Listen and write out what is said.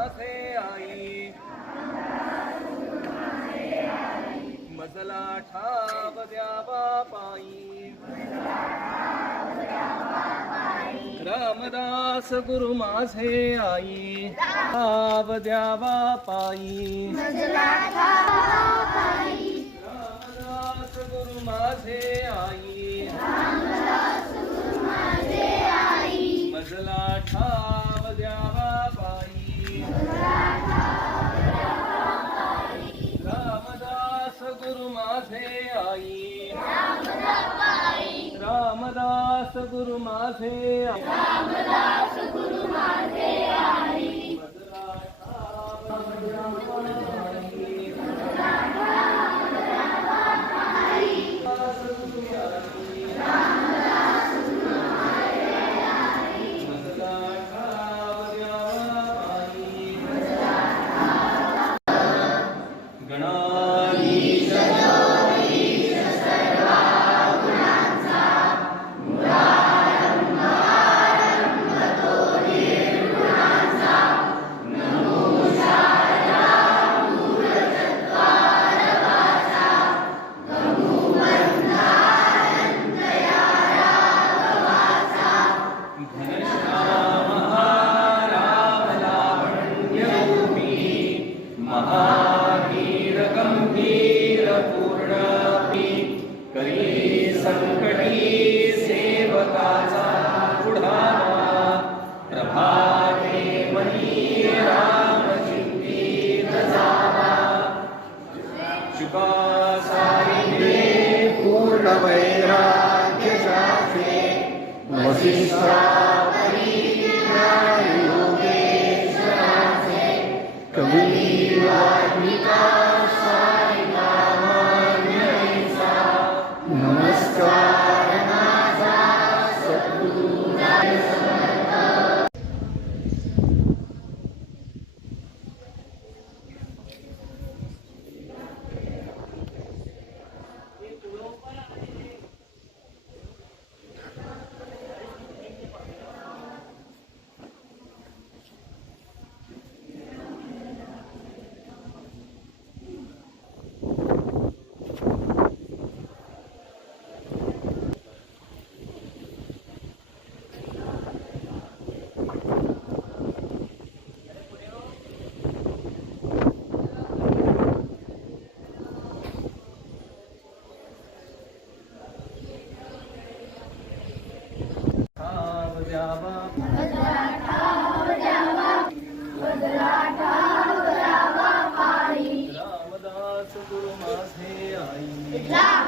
माझे आई मजला ठाव द्यावा पायी रामदास गुरु माझे आई ठाव द्यावा पायी रामदास गुरु माझे आई मजला ठाव द्यावा पायी रामदास गुरु माझे आई रामदास गुरु माझे मजला ठाव द्यावा करी संकटी सेवकाचा पुढावा प्रभाते मनी राम चिंतित जावा शुका साईने पूर्ण वैराग्य जाते वसिष्ठा परिज्ञान योगेश्वराचे कवी वाल्मिका नमस्कार माझा सद्गुरू रामदास गुरु माझे आई